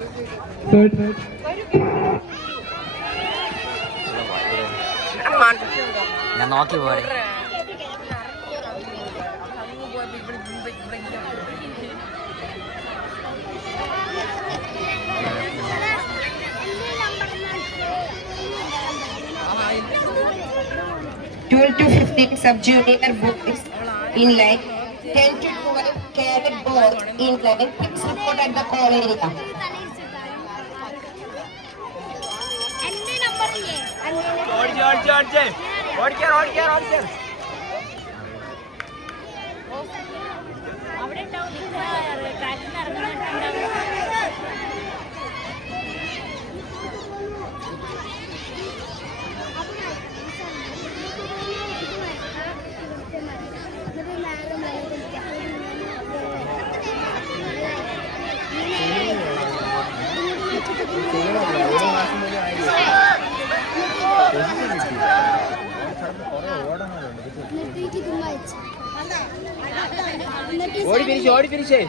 Third. ഞാൻ നോക്കി പോരെ. Twelve to 15 sub-junior boys in line. 10 to 12 cadet boys in line. Please report at the call area. ഓടി പിരിച്ചേ